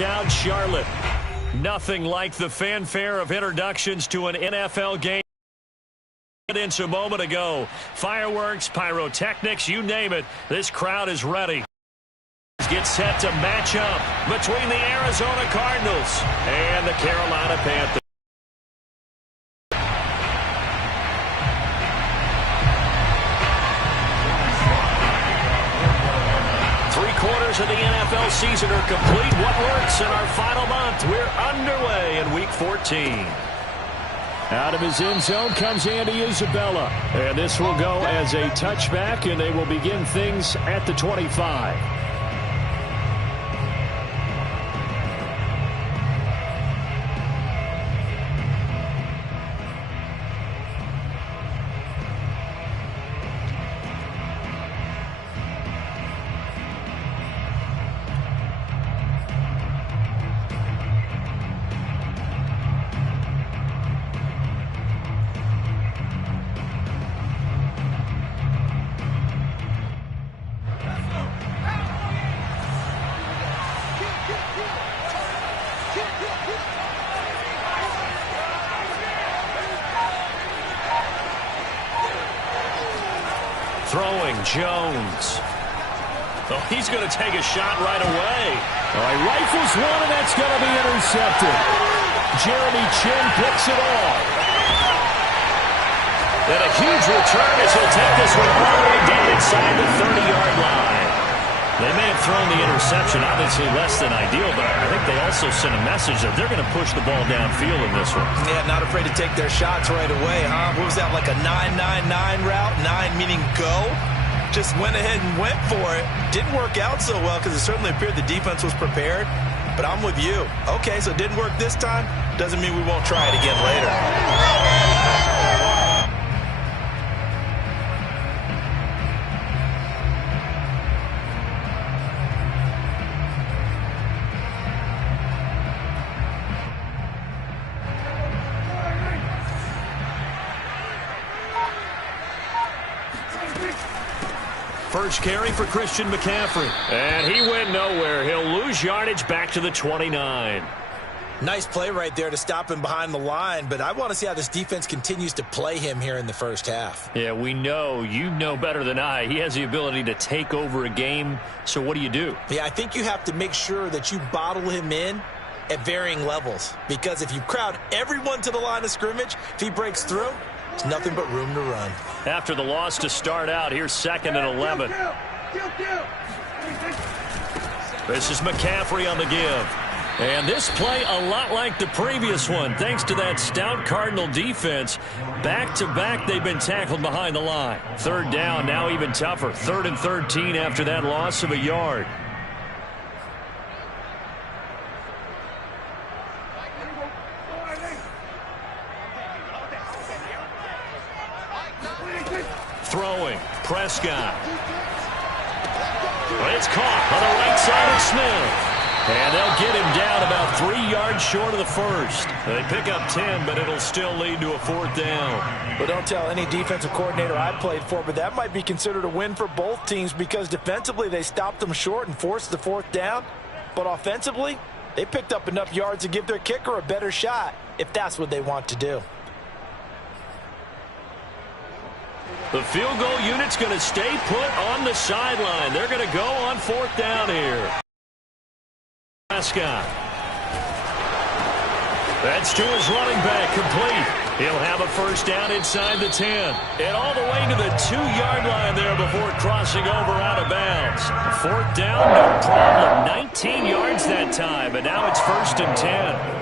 South Charlotte. Nothing like the fanfare of introductions to an NFL game. A moment ago, fireworks, pyrotechnics, you name it, this crowd is ready. Get set to match up between the Arizona Cardinals and the Carolina Panthers. Of the NFL season are complete. What works in our final month? We're underway in Week 14. Out of his end zone comes Andy Isabella. And this will go as a touchback, and they will begin things at the 25. Throwing Jones. Oh, he's going to take a shot right away. Oh, he rifles one, and that's going to be intercepted. Jeremy Chin picks it off. And a huge return as he'll take this one all the way down inside the 30-yard line. They may have thrown the interception, obviously less than ideal, but I think they also sent a message that they're going to push the ball downfield in this one. Yeah, not afraid to take their shots right away, huh? What was that, like a 9-9-9 route? 9 meaning go? Just went ahead and went for it. Didn't work out so well because it certainly appeared the defense was prepared. But I'm with you. Okay, so it didn't work this time. Doesn't mean we won't try it again later. First carry for Christian McCaffrey. And he went nowhere. He'll lose yardage back to the 29. Nice play right there to stop him behind the line, but I want to see how this defense continues to play him here in the first half. Yeah, we know. You know better than I. He has the ability to take over a game, so what do? Yeah, I think you have to make sure that you bottle him in at varying levels, because if you crowd everyone to the line of scrimmage, if he breaks through, there's nothing but room to run. After the loss to start out, here's 2nd and 11. This is McCaffrey on the give. And this play a lot like the previous one, thanks to that stout Cardinal defense. Back-to-back, they've been tackled behind the line. 3rd down, now even tougher. 3rd and 13 after that loss of a yard. Throwing, Prescott. It's caught on the right side of Smith. And they'll get him down about 3 yards short of the first. They pick up 10, but it'll still lead to a 4th down. Well, don't tell any defensive coordinator I played for, but that might be considered a win for both teams because defensively they stopped them short and forced the 4th down. But offensively, they picked up enough yards to give their kicker a better shot if that's what they want to do. The field goal unit's going to stay put on the sideline. They're going to go on 4th down here. Prescott. That's to his running back, complete. He'll have a 1st down inside the 10. And all the way to the 2-yard line there before crossing over out of bounds. 4th down, no problem. 19 yards that time, but now it's 1st and 10.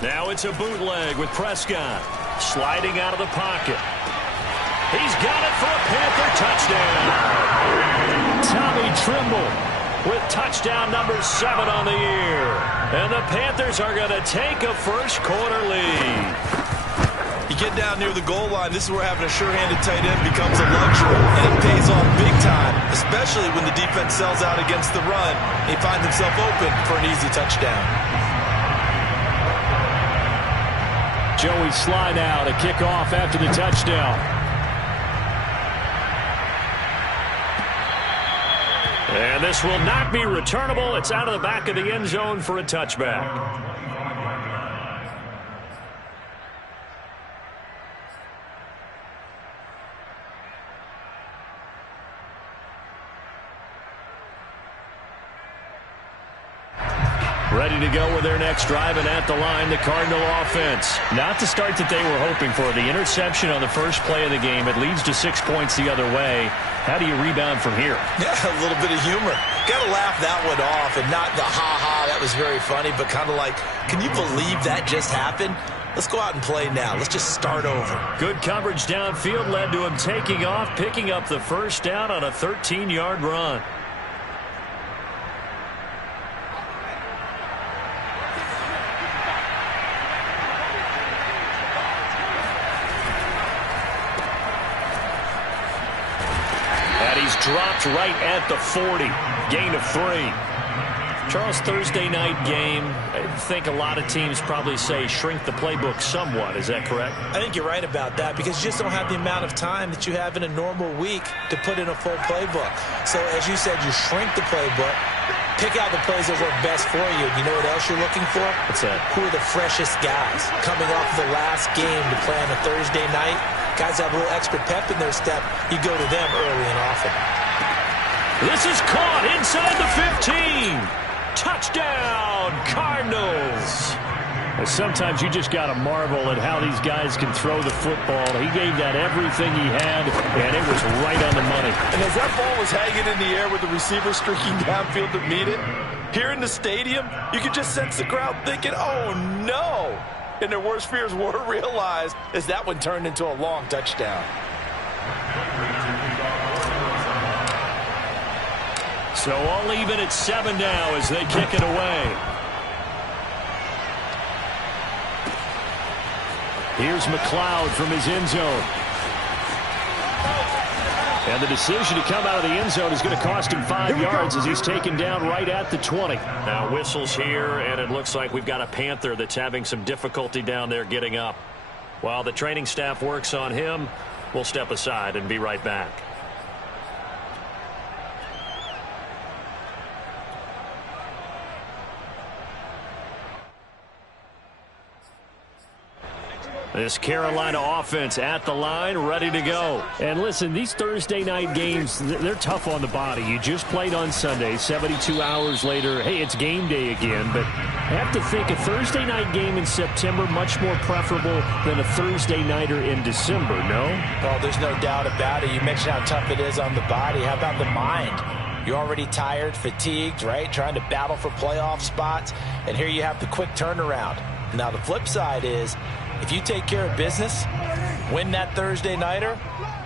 Now it's a bootleg with Prescott. Sliding out of the pocket. He's got it for a Panther touchdown. Tommy Trimble with touchdown number 7 on the year. And the Panthers are going to take a first quarter lead. You get down near the goal line, this is where having a sure-handed tight end becomes a luxury, and it pays off big time, especially when the defense sells out against the run. He finds himself open for an easy touchdown. Joey Sly now to kick off after the touchdown. And this will not be returnable. It's out of the back of the end zone for a touchback. Ready to go with their next drive, and at the line, the Cardinal offense. Not the start that they were hoping for. The interception on the first play of the game, it leads to 6 points the other way. How do you rebound from here? Yeah, a little bit of humor. Got to laugh that one off, and not the ha-ha, that was very funny, but kind of like, can you believe that just happened? Let's go out and play now. Let's just start over. Good coverage downfield led to him taking off, picking up the first down on a 13-yard run. Dropped right at the 40. Gain of 3. Charles, Thursday night game, I think a lot of teams probably say shrink the playbook somewhat. Is that correct? I think you're right about that because you just don't have the amount of time that you have in a normal week to put in a full playbook. So as you said, you shrink the playbook, pick out the plays that work best for you. You know what else you're looking for? What's that? Who are the freshest guys coming off the last game to play on a Thursday night? Guys have a little extra pep in their step. You go to them early and often. This is caught inside the 15. Touchdown, Cardinals. Sometimes you just got to marvel at how these guys can throw the football. He gave that everything he had, and it was right on the money. And as that ball was hanging in the air with the receiver streaking downfield to meet it, here in the stadium, you could just sense the crowd thinking, oh, no. And their worst fears were realized as that one turned into a long touchdown. So all even at 7 now as they kick it away. Here's McLeod from his end zone. And the decision to come out of the end zone is going to cost him 5 yards as he's taken down right at the 20. Now whistles here, and it looks like we've got a Panther that's having some difficulty down there getting up. While the training staff works on him, we'll step aside and be right back. This Carolina offense at the line, ready to go. And listen, these Thursday night games, they're tough on the body. You just played on Sunday, 72 hours later, hey, it's game day again. But I have to think a Thursday night game in September much more preferable than a Thursday nighter in December, no? Oh, there's no doubt about it. You mentioned how tough it is on the body. How about the mind? You're already tired, fatigued, right? Trying to battle for playoff spots. And here you have the quick turnaround. Now, the flip side is, if you take care of business, win that Thursday nighter,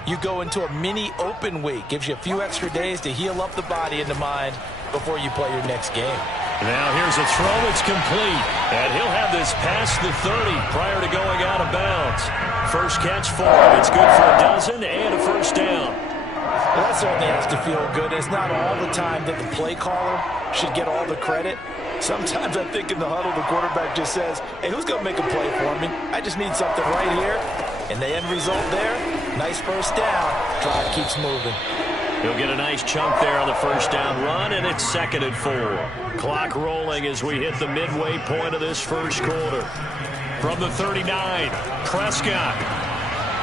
you go into a mini open week. Gives you a few extra days to heal up the body and the mind before you play your next game. Now here's a throw. It's complete. And he'll have this past the 30 prior to going out of bounds. First catch for him. It's good for a dozen and a first down. Well, that certainly has to feel good. It's not all the time that the play caller should get all the credit. Sometimes I think in the huddle, the quarterback just says, hey, who's going to make a play for me? I just need something right here. And the end result there, nice first down. Drive keeps moving. He'll get a nice chunk there on the first down run, and it's 2nd and 4. Clock rolling as we hit the midway point of this first quarter. From the 39, Prescott.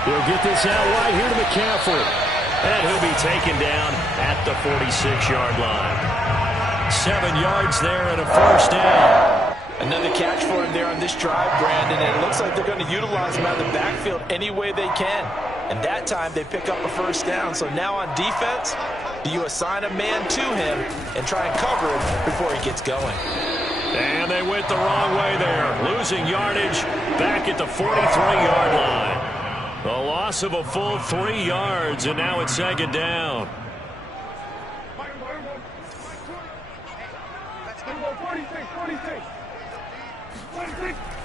He'll get this out wide here to McCaffrey. And he'll be taken down at the 46-yard line. 7 yards there and a first down. Another catch for him there on this drive, Brandon, and it looks like they're going to utilize him out of the backfield any way they can. And that time they pick up a first down. So now on defense, do you assign a man to him and try and cover him before he gets going? And they went the wrong way there. Losing yardage back at the 43-yard line. The loss of a full 3 yards, and now it's 2nd down.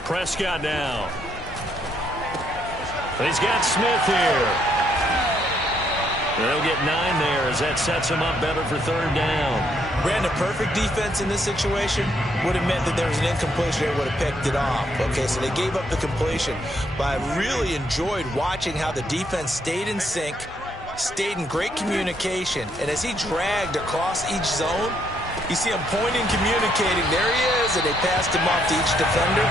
Prescott now. He's got Smith here. They'll get 9 there as that sets him up better for third down. Brandon, perfect defense in this situation would have meant that there was an incompletion. They would have picked it off. Okay, so they gave up the completion. But I really enjoyed watching how the defense stayed in sync, stayed in great communication, and as he dragged across each zone, you see him pointing, communicating. There he is, and they passed him off to each defender.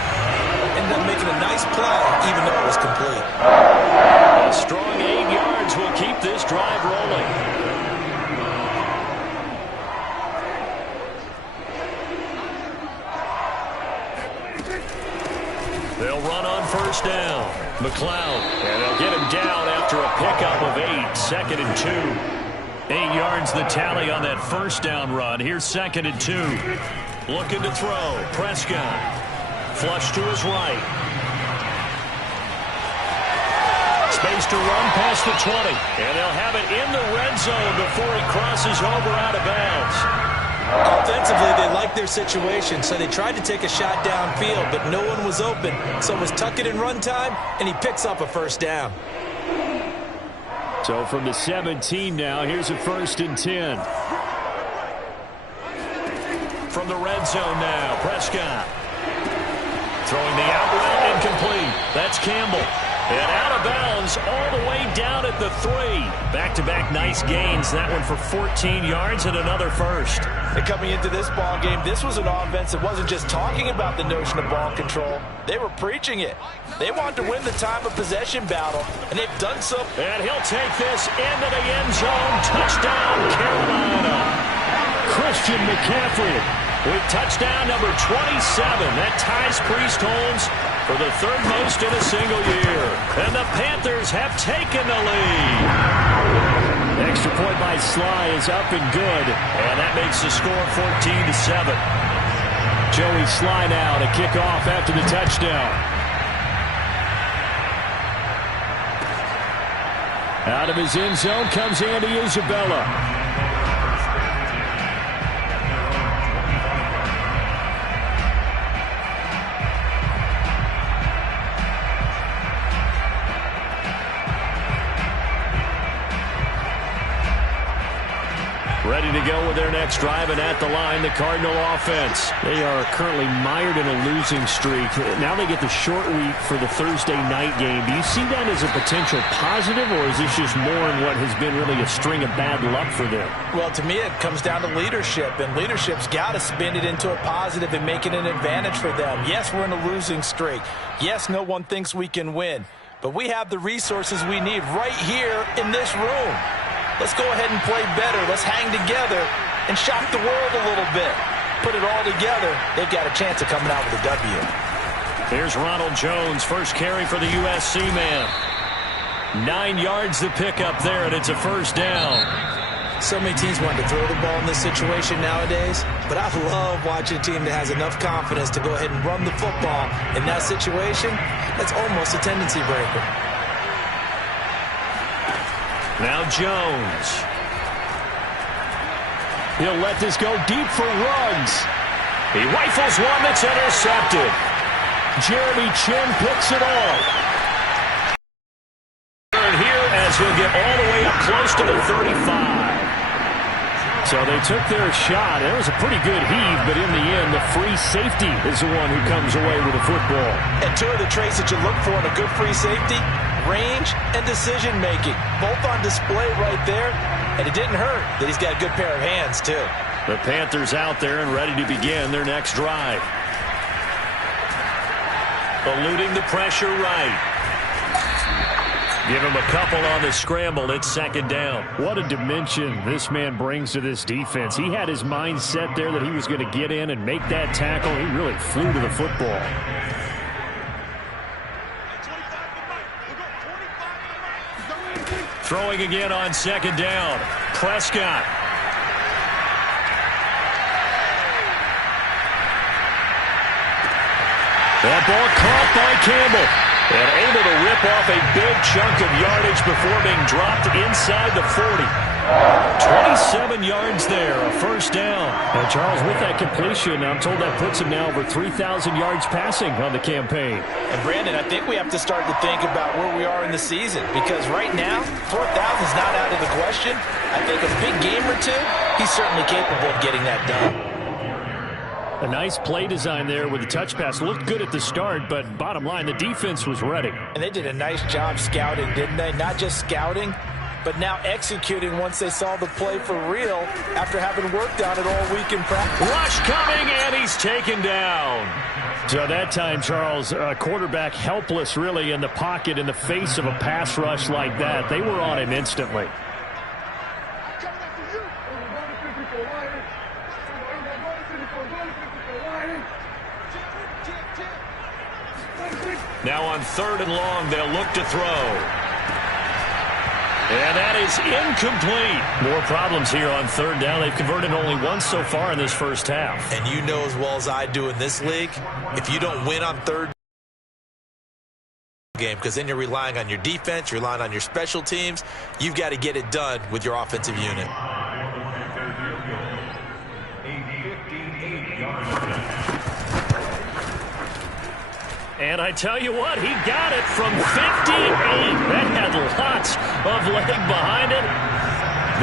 Ended up making a nice play, even though it was complete. A strong 8 yards will keep this drive rolling. They'll run on first down. McLeod, and they'll get him down after a pickup of 8, 2nd and 2. 8 yards the tally on that first down run. Here's 2nd and 2. Looking to throw. Prescott. Flush to his right. Space to run past the 20. And they'll have it in the red zone before he crosses over out of bounds. Offensively, they liked their situation, so they tried to take a shot downfield, but no one was open. So it was tuck it in run time, and he picks up a first down. So from the 17 now, here's a 1st and 10. From the red zone now, Prescott. Throwing the out route incomplete. That's Campbell. And out of bounds all the way down at the 3. Back-to-back nice gains. That one for 14 yards and another first. And coming into this ball game, this was an offense that wasn't just talking about the notion of ball control. They were preaching it. They wanted to win the time of possession battle, and they've done so. And he'll take this into the end zone. Touchdown, Carolina. Christian McCaffrey with touchdown number 27. That ties Priest Holmes for the 3rd most in a single year. And the Panthers have taken the lead. Extra point by Sly is up and good. And that makes the score 14-7. Joey Sly now to kick off after the touchdown. Out of his end zone comes Andy Isabella. Ready to go with their next drive, and at the line, the Cardinal offense. They are currently mired in a losing streak. Now they get the short week for the Thursday night game. Do you see that as a potential positive, or is this just more in what has been really a string of bad luck for them? Well, to me, it comes down to leadership, and leadership's got to spin it into a positive and make it an advantage for them. Yes, we're in a losing streak. Yes, no one thinks we can win, but we have the resources we need right here in this room. Let's go ahead and play better. Let's hang together and shock the world a little bit. Put it all together. They've got a chance of coming out with a W. Here's Ronald Jones, first carry for the USC man. 9 yards to pick up there, and it's a first down. So many teams want to throw the ball in this situation nowadays, but I love watching a team that has enough confidence to go ahead and run the football. In that situation, that's almost a tendency breaker. Now Jones. He'll let this go deep for Ruggs. He rifles one that's intercepted. Jeremy Chin picks it off. And here as he'll get all the way up close to the 35. So they took their shot. It was a pretty good heave, but in the end, the free safety is the one who comes away with the football. And two of the traits that you look for in a good free safety, range and decision-making, both on display right there. And it didn't hurt that he's got a good pair of hands, too. The Panthers out there and ready to begin their next drive. Eluding the pressure right. Give him a couple on the scramble. It's second down. What a dimension this man brings to this defense. He had his mind set there that he was going to get in and make that tackle. He really flew to the football. Throwing again on second down. Prescott. That ball caught by Campbell. And able to rip off a big chunk of yardage before being dropped inside the 40. 27 yards there, a first down. And Charles, with that completion, I'm told that puts him now over 3,000 yards passing on the campaign. And Brandon, I think we have to start to think about where we are in the season, because right now, 4,000 is not out of the question. I think a big game or two, he's certainly capable of getting that done. A nice play design there with the touch pass. Looked good at the start, but bottom line, the defense was ready. And they did a nice job scouting, didn't they? Not just scouting, but now executing once they saw the play for real after having worked on it all week in practice. Rush coming, and he's taken down. So that time, Charles, quarterback helpless really in the pocket in the face of a pass rush like that. They were on him instantly. Now on 3rd and long, they'll look to throw. And that is incomplete. More problems here on 3rd down. They've converted only once so far in this first half. And you know as well as I do in this league, if you don't win on 3rd game, because then you're relying on your defense, you're relying on your special teams, you've got to get it done with your offensive unit. And I tell you what, he got it from 58. That had lots of leg behind it.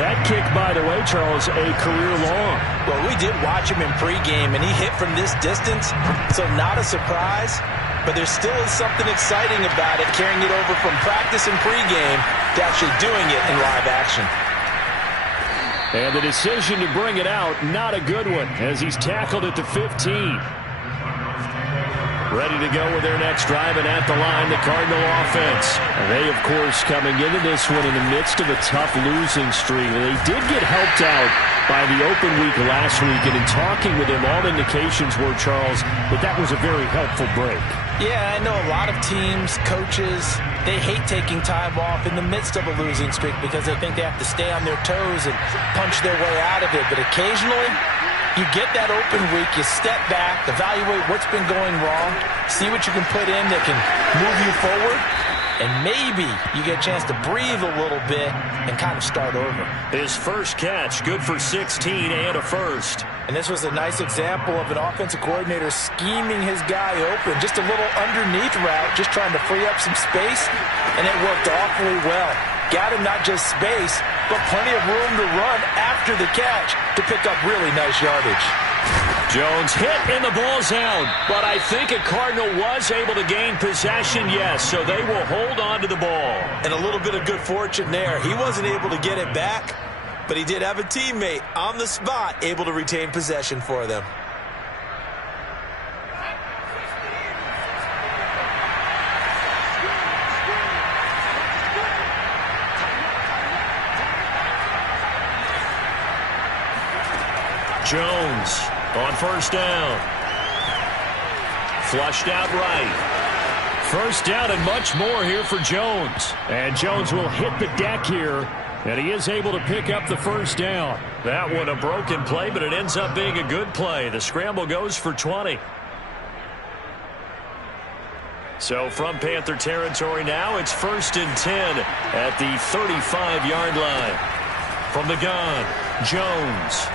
That kick, by the way, Charles, a career long. Well, we did watch him in pregame, and he hit from this distance, so not a surprise. But there still is something exciting about it, carrying it over from practice and pregame to actually doing it in live action. And the decision to bring it out, not a good one, as he's tackled at the 15. Ready to go with their next drive, and at the line, the Cardinal offense. And they, of course, coming into this one in the midst of a tough losing streak. They did get helped out by the open week last week, and in talking with him, all indications were, Charles, that was a very helpful break. Yeah, I know a lot of teams, coaches, they hate taking time off in the midst of a losing streak because they think they have to stay on their toes and punch their way out of it. But occasionally, you get that open week, you step back, evaluate what's been going wrong, see what you can put in that can move you forward, and maybe you get a chance to breathe a little bit and kind of start over. His first catch, good for 16 and a first. And this was a nice example of an offensive coordinator scheming his guy open, just a little underneath route, just trying to free up some space, and it worked awfully well. Got him not just space, but plenty of room to run after the catch to pick up really nice yardage. Jones hit and the ball's out, but I think a Cardinal was able to gain possession, yes, so they will hold on to the ball. And a little bit of good fortune there. He wasn't able to get it back, but he did have a teammate on the spot able to retain possession for them. Jones on first down. Flushed out right. First down and much more here for Jones. And Jones will hit the deck here, and he is able to pick up the first down. That one a broken play, but it ends up being a good play. The scramble goes for 20. So from Panther territory now, it's 1st and 10 at the 35-yard line. From the gun, Jones.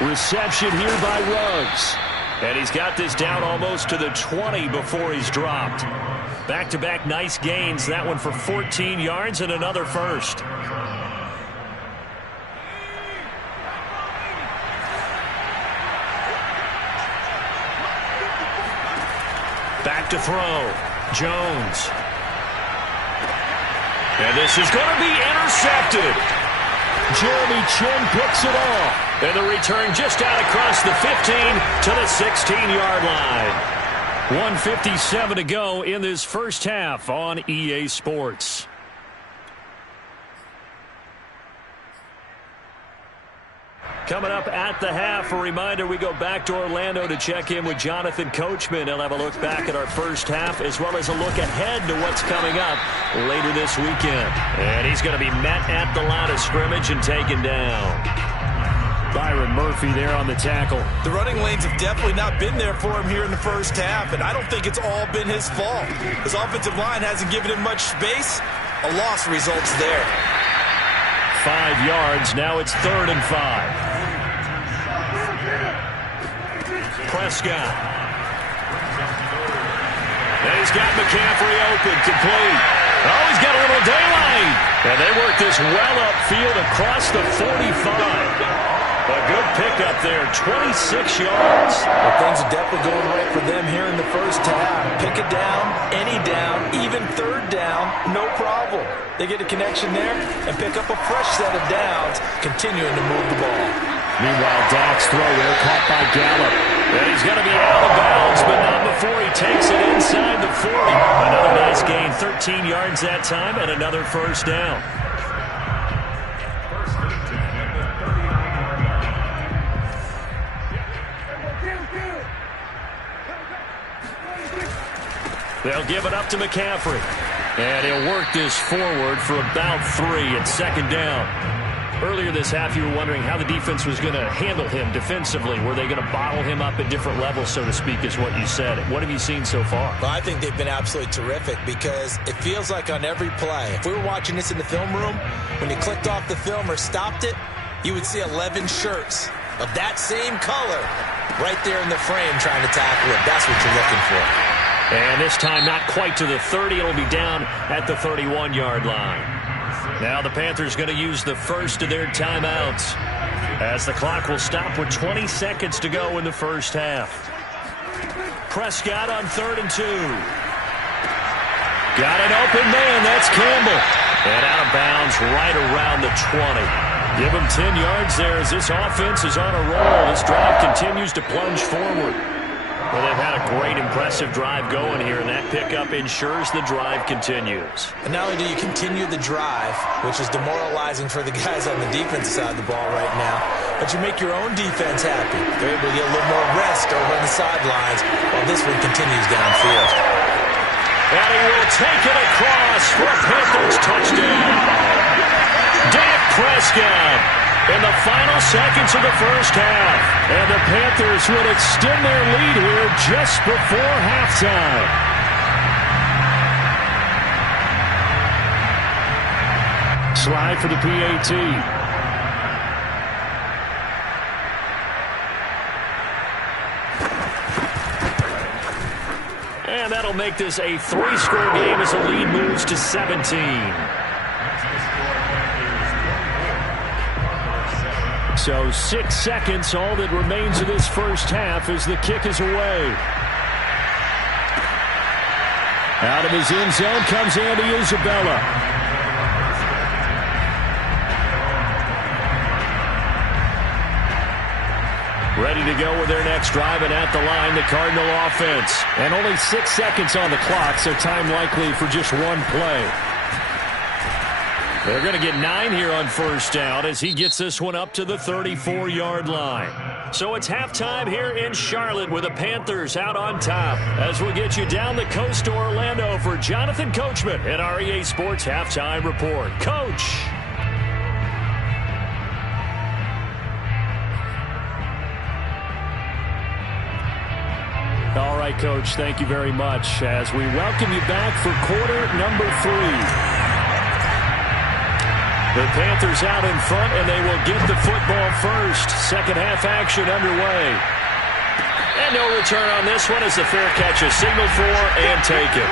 Reception here by Ruggs. And he's got this down almost to the 20 before he's dropped. Back-to-back nice gains. That one for 14 yards and another first. Back to throw. Jones. And this is going to be intercepted. Jeremy Chin picks it off. And the return just out across the 15 to the 16-yard line. 1:57 to go in this first half on EA Sports. Coming up at the half, a reminder, we go back to Orlando to check in with Jonathan Coachman. He'll have a look back at our first half as well as a look ahead to what's coming up later this weekend. And he's going to be met at the line of scrimmage and taken down. Byron Murphy there on the tackle. The running lanes have definitely not been there for him here in the first half, and I don't think it's all been his fault. His offensive line hasn't given him much space. A loss results there. 5 yards. Now it's 3rd and 5. Prescott. And he's got McCaffrey open, complete. Oh, he's got a little daylight. And they work this well upfield across the 45. A good pickup there, 26 yards. Well, things are definitely going right for them here in the first half. Pick it down, any down, even 3rd down, no problem. They get a connection there and pick up a fresh set of downs, continuing to move the ball. Meanwhile, Dak's throw there caught by Gallup. And he's going to be out of bounds, but not before he takes it inside the 40. Another nice gain, 13 yards that time, and another first down. They'll give it up to McCaffrey. And he'll work this forward for about 3 at 2nd down. Earlier this half, you were wondering how the defense was going to handle him defensively. Were they going to bottle him up at different levels, so to speak, is what you said. What have you seen so far? Well, I think they've been absolutely terrific because it feels like on every play, if we were watching this in the film room, when you clicked off the film or stopped it, you would see 11 shirts of that same color right there in the frame trying to tackle it. That's what you're looking for. And this time not quite to the 30. It'll be down at the 31-yard line. Now the Panthers going to use the first of their timeouts as the clock will stop with 20 seconds to go in the first half. Prescott on 3rd and 2. Got an open man. That's Campbell. And out of bounds right around the 20. Give him 10 yards there as this offense is on a roll. This drive continues to plunge forward. Well, they've had a great, impressive drive going here, and that pickup ensures the drive continues. And not only do you continue the drive, which is demoralizing for the guys on the defensive side of the ball right now, but you make your own defense happy. They're able to get a little more rest over on the sidelines while this one continues downfield. And he will take it across for a Panthers touchdown. Dak Prescott in the final seconds of the first half. And the Panthers would extend their lead here just before halftime. Slide for the PAT. And that'll make this a 3-score game as the lead moves to 17. So 6 seconds, all that remains of this first half as the kick is away. Out of his end zone comes Andy Isabella. Ready to go with their next drive, and at the line, the Cardinal offense. And only 6 seconds on the clock, so time likely for just one play. They're going to get 9 here on first down as he gets this one up to the 34-yard line. So it's halftime here in Charlotte with the Panthers out on top. As we'll get you down the coast to Orlando for Jonathan Coachman at our EA Sports Halftime Report. Coach. All right, Coach, thank you very much as we welcome you back for quarter number 3. The Panthers out in front, and they will get the football first. Second half action underway. And no return on this one as the fair catch is signaled for and taken.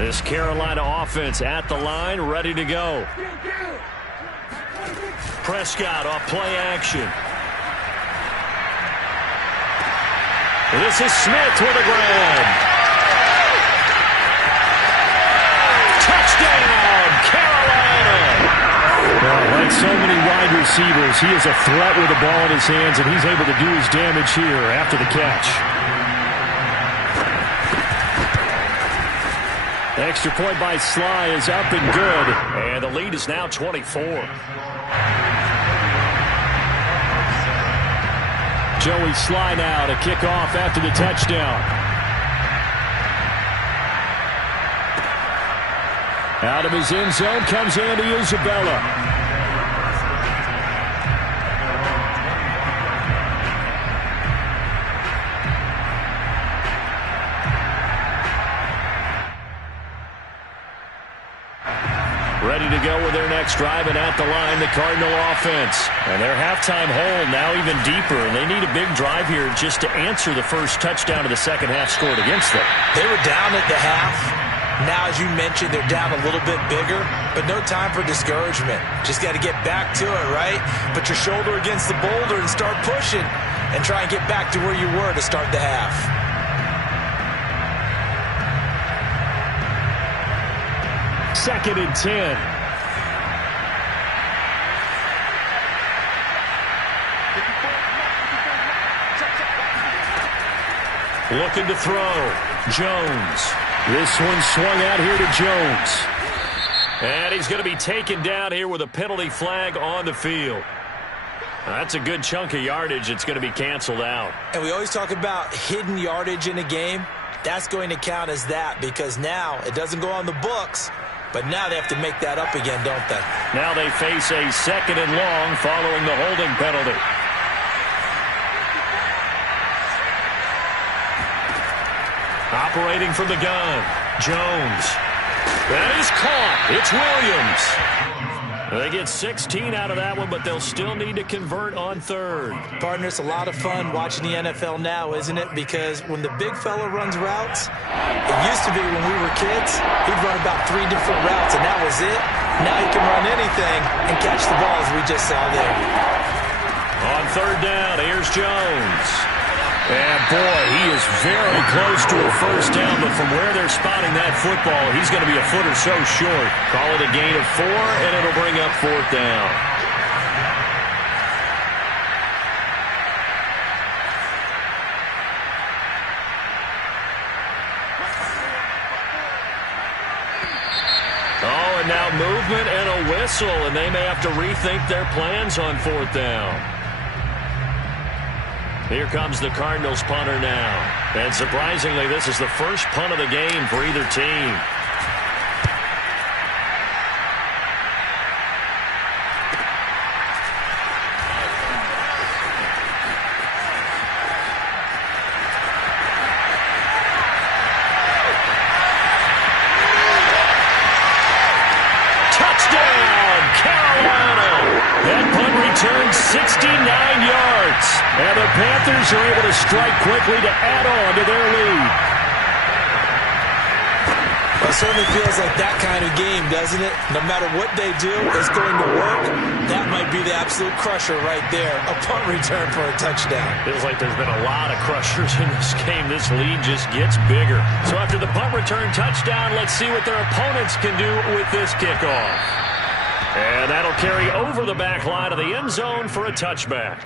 This Carolina offense at the line, ready to go. Prescott off play action. This is Smith with a grab. Touchdown, Carolina! Well, like so many wide receivers, he is a threat with the ball in his hands, and he's able to do his damage here after the catch. Extra point by Sly is up and good. And the lead is now 24. Joey Sly now to kick off after the touchdown. Out of his end zone comes Andy Isabella. Ready to go with their next drive, and at the line, the Cardinal offense. And their halftime hole now even deeper, and they need a big drive here just to answer the first touchdown of the second half scored against them. They were down at the half. Now, as you mentioned, they're down a little bit bigger, but no time for discouragement. Just got to get back to it, right? Put your shoulder against the boulder and start pushing, and try and get back to where you were to start the half. Second and 10. Looking to throw. Jones. This one swung out here to Jones. And he's going to be taken down here with a penalty flag on the field. That's a good chunk of yardage. It's going to be canceled out. And we always talk about hidden yardage in a game. That's going to count as that because now it doesn't go on the books. But now they have to make that up again, don't they? Now they face a second and long following the holding penalty. Operating from the gun, Jones. That is caught. It's Williams. They get 16 out of that one, but they'll still need to convert on third. Partner, it's a lot of fun watching the NFL now, isn't it? Because when the big fella runs routes, it used to be when we were kids, he'd run about 3 different routes, and that was it. Now he can run anything and catch the ball, as we just saw there. On third down, here's Jones. And, boy, he is very close to a first down, but from where they're spotting that football, he's going to be a foot or so short. Call it a gain of 4, and it'll bring up fourth down. Oh, and now movement and a whistle, and they may have to rethink their plans on fourth down. Here comes the Cardinals punter now. And surprisingly, this is the first punt of the game for either team. Touchdown, Carolina! That punt returned 69 yards. And the Panthers are able to strike quickly to add on to their lead. Well, it certainly feels like that kind of game, doesn't it? No matter what they do, it's going to work. That might be the absolute crusher right there. A punt return for a touchdown. Feels like there's been a lot of crushers in this game. This lead just gets bigger. So after the punt return touchdown, let's see what their opponents can do with this kickoff. And that'll carry over the back line of the end zone for a touchback.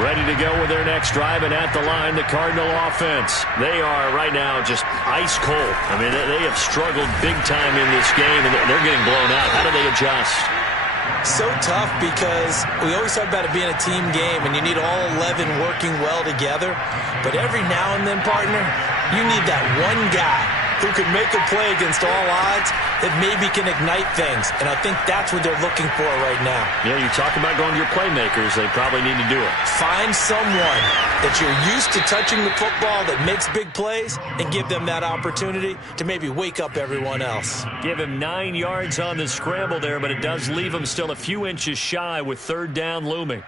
Ready to go with their next drive, and at the line, the Cardinal offense. They are right now just ice cold. I mean, they have struggled big time in this game, and they're getting blown out. How do they adjust? So tough because we always talk about it being a team game, and you need all 11 working well together. But every now and then, partner, you need that one guy who can make a play against all odds that maybe can ignite things. And I think that's what they're looking for right now. Yeah, you talk about going to your playmakers. They probably need to do it. Find someone that you're used to touching the football that makes big plays and give them that opportunity to maybe wake up everyone else. Give him 9 yards on the scramble there, but it does leave him still a few inches shy with third down looming.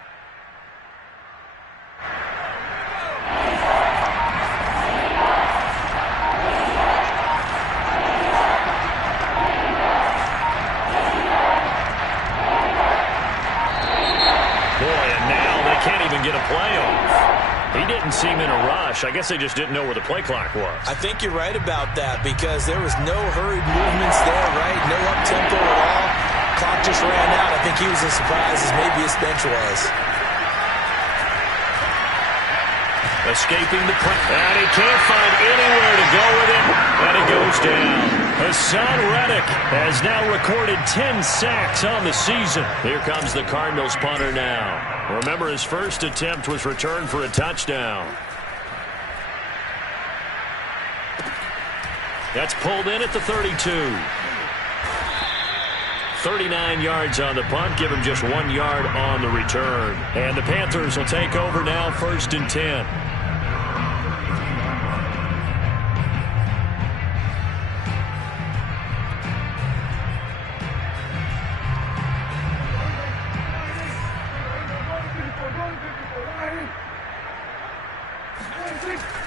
Get a play off. He didn't seem in a rush. I guess they just didn't know where the play clock was. I think you're right about that because there was no hurried movements there, right? No up-tempo at all. Clock just ran out. I think he was as surprised as maybe his bench was. Escaping the pressure. And he can't find anywhere to go with it. And it goes down. Hassan Reddick has now recorded 10 sacks on the season. Here comes the Cardinals punter now. Remember, his first attempt was returned for a touchdown. That's pulled in at the 32. 39 yards on the punt. Give him just 1 yard on the return. And the Panthers will take over now, 1st and 10.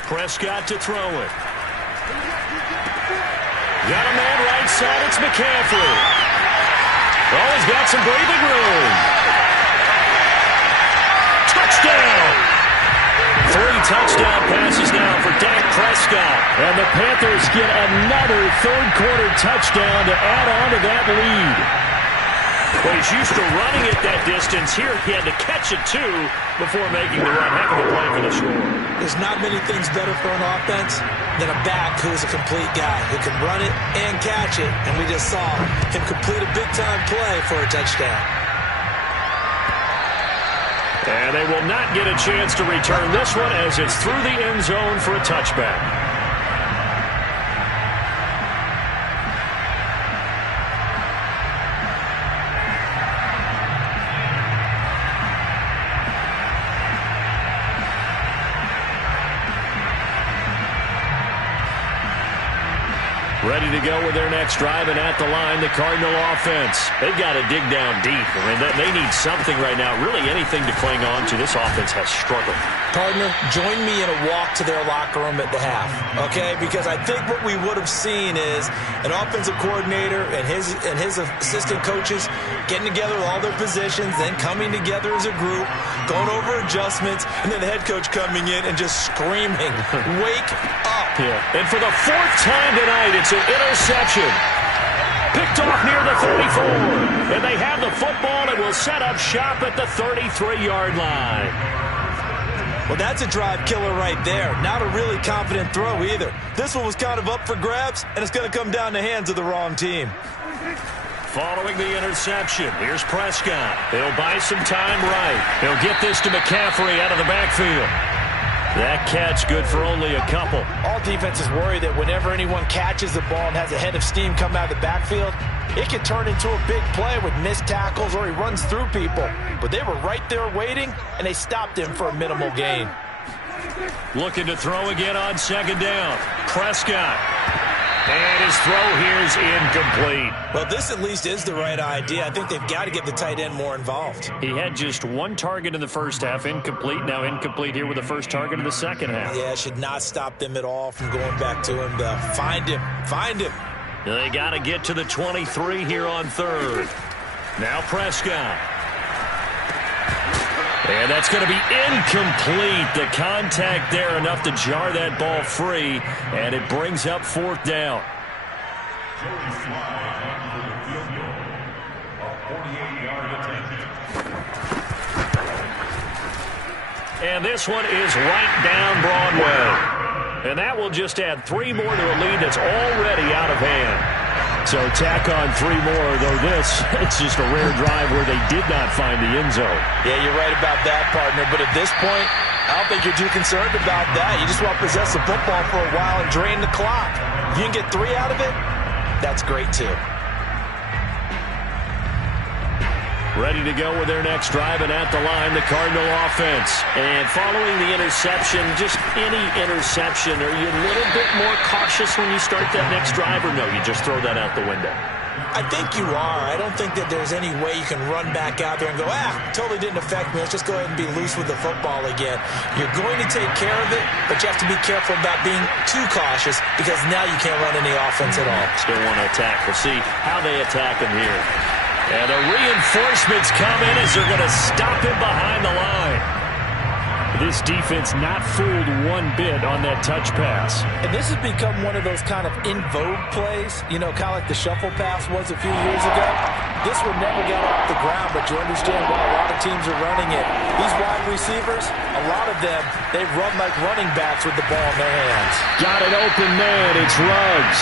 Prescott to throw it. Got a man right side. It's McCaffrey. Oh, he's got some breathing room. Touchdown. 3 touchdown passes now for Dak Prescott. And the Panthers get another third-quarter touchdown to add on to that lead. Well, he's used to running it that distance. Here he had to catch it, too, before making the run. Heck of a play for the score. There's not many things better for an offense than a back who's a complete guy who can run it and catch it. And we just saw him complete a big-time play for a touchdown. And they will not get a chance to return this one as it's through the end zone for a touchback. Ready to go with their next drive, and at the line, the Cardinal offense. They've got to dig down deep. I mean, they need something right now, really anything to cling on to. This offense has struggled. Partner, join me in a walk to their locker room at the half, okay? Because I think what we would have seen is an offensive coordinator and his assistant coaches getting together with all their positions, then coming together as a group, going over adjustments, and then the head coach coming in and just screaming, wake up. Yeah. And for the 4th time tonight, it's an interception. Picked off near the 34. And they have the football and will set up shop at the 33-yard line. Well, that's a drive killer right there. Not a really confident throw either. This one was kind of up for grabs, and it's going to come down the hands of the wrong team. Following the interception, here's Prescott. He'll buy some time right. He'll get this to McCaffrey out of the backfield. That catch good for only a couple. All defenses worry that whenever anyone catches the ball and has a head of steam come out of the backfield, it can turn into a big play with missed tackles or he runs through people. But they were right there waiting, and they stopped him for a minimal gain. Looking to throw again on 2nd down. Prescott. And his throw here is incomplete. Well, this at least is the right idea. I think they've got to get the tight end more involved. He had just 1 target in the first half, incomplete. Now incomplete here with the first target in the second half. Yeah, it should not stop them at all from going back to him. Find him. Find him. They got to get to the 23 here on 3rd. Now Prescott. And that's going to be incomplete. The contact there enough to jar that ball free, and it brings up 4th down. And this one is right down Broadway. And that will just add 3 more to a lead that's already out of hand. So tack on 3 more, though it's just a rare drive where they did not find the end zone. Yeah, you're right about that, partner. But at this point, I don't think you're too concerned about that. You just want to possess the football for a while and drain the clock. If you can get 3 out of it, that's great too. Ready to go with their next drive, and at the line, the Cardinal offense. And following the interception, just any interception, are you a little bit more cautious when you start that next drive, or no, you just throw that out the window? I think you are. I don't think that there's any way you can run back out there and go, totally didn't affect me. Let's just go ahead and be loose with the football again. You're going to take care of it, but you have to be careful about being too cautious because now you can't run any offense at all. Still want to attack. We'll see how they attack him here. And the reinforcements come in as they're going to stop him behind the line. This defense not fooled one bit on that touch pass. And this has become one of those kind of in vogue plays, you know, kind of like the shuffle pass was a few years ago. This one never got off the ground, but you understand why a lot of teams are running it. These wide receivers, a lot of them, they run like running backs with the ball in their hands. Got an open man. It's Ruggs.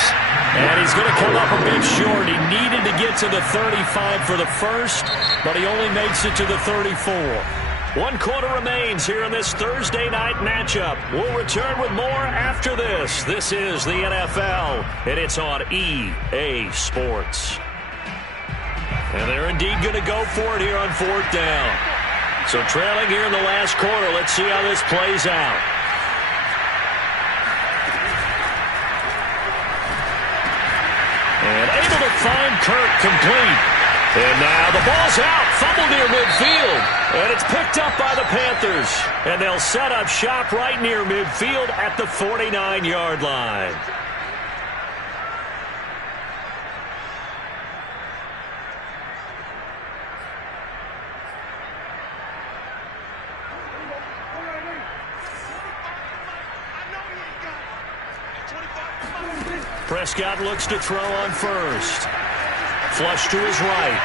And he's going to come up a bit short. He needed to get to the 35 for the first, but he only makes it to the 34. 1 quarter remains here in this Thursday night matchup. We'll return with more after this. This is the NFL, and it's on EA Sports. And they're indeed going to go for it here on 4th down. So trailing here in the last quarter, let's see how this plays out. And able to find Kirk complete. And now the ball's out. Fumble near midfield. And it's picked up by the Panthers. And they'll set up shop right near midfield at the 49-yard line. Prescott looks to throw on first. Flush to his right.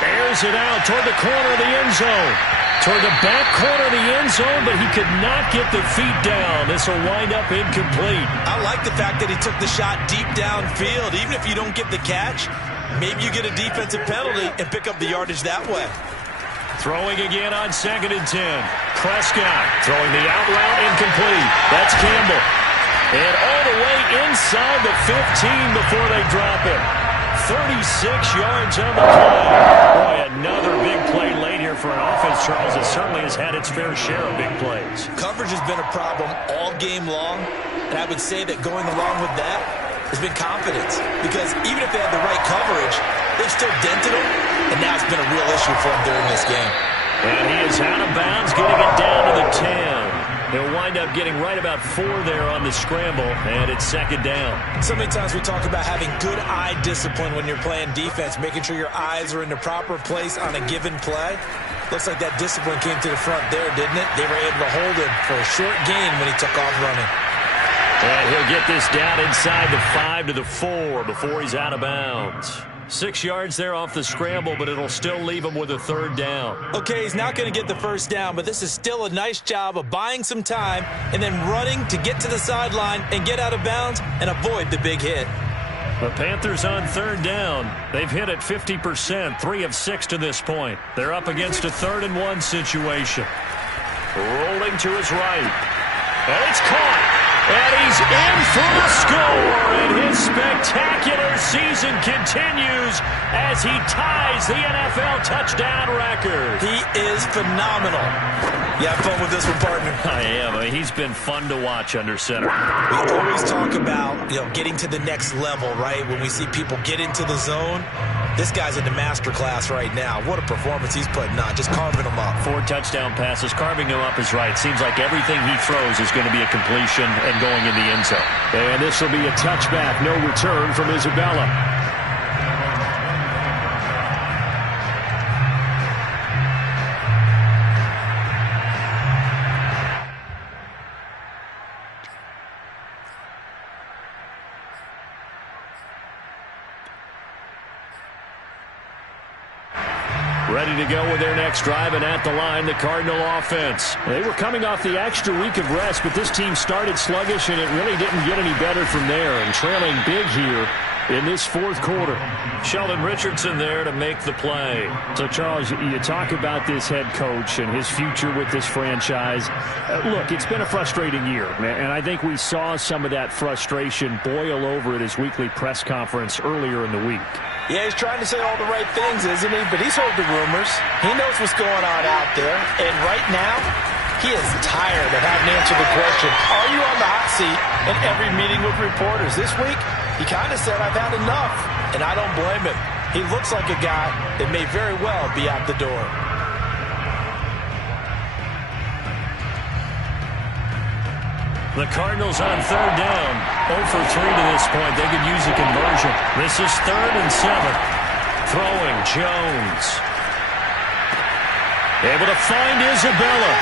Airs it out toward the corner of the end zone. Toward the back corner of the end zone, but he could not get the feet down. This will wind up incomplete. I like the fact that he took the shot deep downfield. Even if you don't get the catch, maybe you get a defensive penalty and pick up the yardage that way. Throwing again on 2nd and 10. Prescott throwing the out route incomplete. That's Campbell. And all the way inside the 15 before they drop it. 36 yards on the play. Boy, another big play late here for an offense, Charles, that certainly has had its fair share of big plays. Coverage has been a problem all game long, and I would say that going along with that has been confidence. Because even if they had the right coverage, they've still dented them, and now it's been a real issue for them during this game. And he is out of bounds, getting it down to the 10. He'll wind up getting right about 4 there on the scramble, and it's 2nd down. So many times we talk about having good eye discipline when you're playing defense, making sure your eyes are in the proper place on a given play. Looks like that discipline came to the front there, didn't it? They were able to hold him for a short gain when he took off running. And he'll get this down inside the 5 to the 4 before he's out of bounds. 6 yards there off the scramble, but it'll still leave him with a 3rd down. Okay, he's not going to get the 1st down, but this is still a nice job of buying some time and then running to get to the sideline and get out of bounds and avoid the big hit. The Panthers on 3rd down. They've hit it 50%, 3 of 6 to this point. They're up against a 3rd and 1 situation. Rolling to his right. And it's caught. And he's in for the score, and his spectacular season continues as he ties the NFL touchdown record. He is phenomenal. You have fun with this one, partner? I am. I mean, he's been fun to watch under center. We always talk about, getting to the next level, right? When we see people get into the zone, this guy's in the master class right now. What a performance he's putting on, just carving them up. 4 touchdown passes, carving them up is right. Seems like everything he throws is going to be a completion and going in the end zone. And this will be a touchback, no return from Isabella. Ready to go with their next drive, and at the line, the Cardinal offense. They were coming off the extra week of rest, but this team started sluggish, and it really didn't get any better from there, and trailing big here in this 4th quarter. Sheldon Richardson there to make the play. So, Charles, you talk about this head coach and his future with this franchise. Look, it's been a frustrating year, and I think we saw some of that frustration boil over at his weekly press conference earlier in the week. Yeah, he's trying to say all the right things, isn't he? But he's heard the rumors. He knows what's going on out there. And right now, he is tired of having to answer the question, are you on the hot seat in every meeting with reporters? This week, he kind of said, I've had enough. And I don't blame him. He looks like a guy that may very well be out the door. The Cardinals on 3rd down. 0 for 3 to this point. They could use a conversion. This is 3rd and 7. Throwing Jones. Able to find Isabella.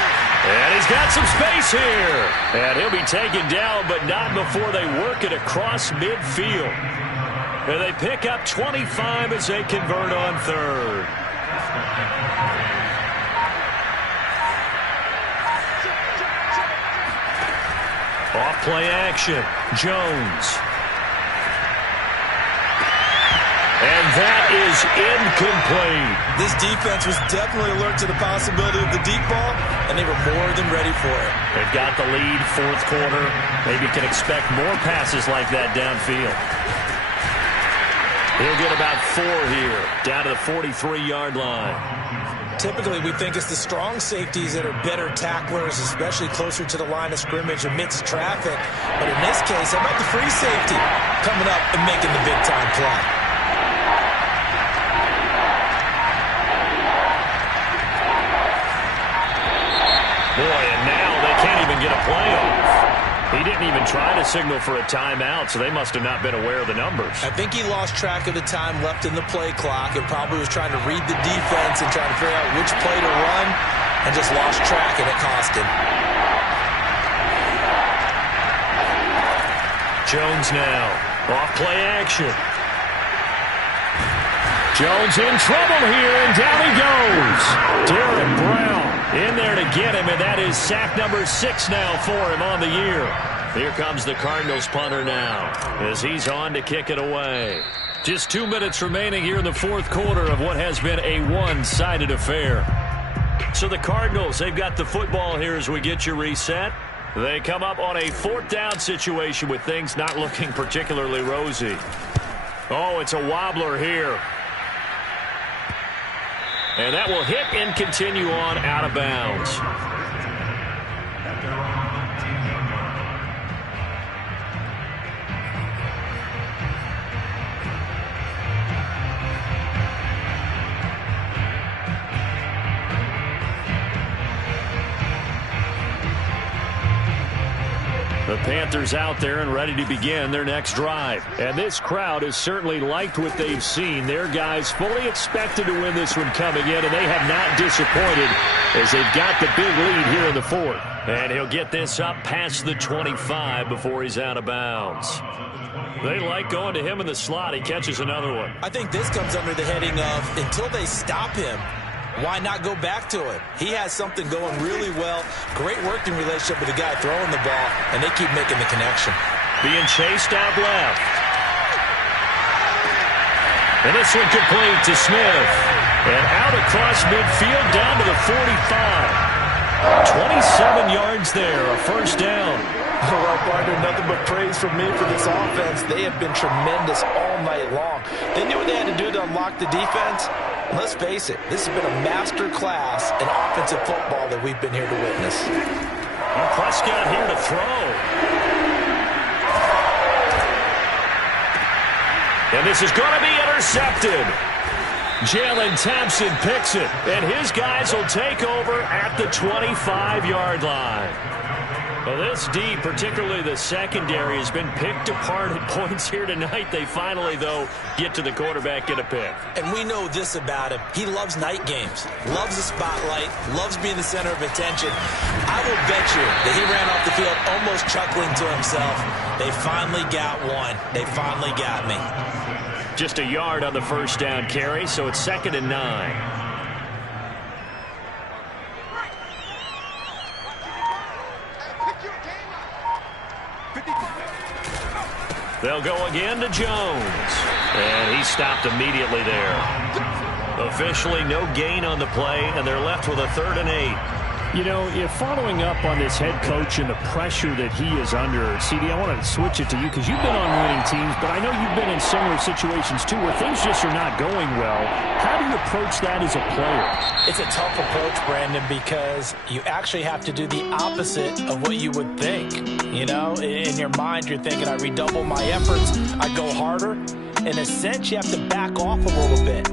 And he's got some space here. And he'll be taken down, but not before they work it across midfield. And they pick up 25 as they convert on third. Off play action. Jones. And that is incomplete. This defense was definitely alert to the possibility of the deep ball, and they were more than ready for it. They've got the lead, fourth quarter. Maybe can expect more passes like that downfield. He'll get about 4 here, down to the 43-yard line. Typically, we think it's the strong safeties that are better tacklers, especially closer to the line of scrimmage amidst traffic. But in this case, how about the free safety coming up and making the big-time play? Boy, and now they can't even get a play off. He didn't even try to signal for a timeout, so they must have not been aware of the numbers. I think he lost track of the time left in the play clock and probably was trying to read the defense and trying to figure out which play to run and just lost track, and it cost him. Jones now. Off play action. Jones in trouble here, and down he goes. Derek Brown in there to get him, and that is sack number 6 now for him on the year. Here comes the Cardinals punter now as he's on to kick it away. Just 2 minutes remaining here in the fourth quarter of what has been a one-sided affair. So the Cardinals, they've got the football here as we get you reset. They come up on a 4th down situation with things not looking particularly rosy. Oh, it's a wobbler here. And that will hit and continue on out of bounds. The Panthers out there and ready to begin their next drive. And this crowd has certainly liked what they've seen. Their guys fully expected to win this one coming in, and they have not disappointed as they've got the big lead here in the fourth. And he'll get this up past the 25 before he's out of bounds. They like going to him in the slot. He catches another one. I think this comes under the heading of until they stop him, why not go back to it? He has something going really well. Great working relationship with the guy throwing the ball, and they keep making the connection. Being chased out left. And this one complete to Smith. And out across midfield down to the 45. 27 yards there, a first down. Well, partner, nothing but praise from me for this offense. They have been tremendous all night long. They knew what they had to do to unlock the defense. Let's face it, this has been a master class in offensive football that we've been here to witness. And Prescott here to throw. And this is going to be intercepted. Jalen Thompson picks it, and his guys will take over at the 25-yard line. Well, this D, particularly the secondary, has been picked apart at points here tonight. They finally, though, get to the quarterback, get a pick. And we know this about him. He loves night games, loves the spotlight, loves being the center of attention. I will bet you that he ran off the field almost chuckling to himself. They finally got one. They finally got me. Just a yard on the first down carry, so it's 2nd and 9. They'll go again to Jones. And he stopped immediately there. Officially no gain on the play, and they're left with a 3rd and 8. You know, if following up on this head coach and the pressure that he is under, CD, I want to switch it to you because you've been on winning teams, but I know you've been in similar situations too where things just are not going well. How do you approach that as a player? It's a tough approach, Brandon, because you actually have to do the opposite of what you would think. You know, in your mind, you're thinking, I redouble my efforts, I go harder. In a sense, you have to back off a little bit.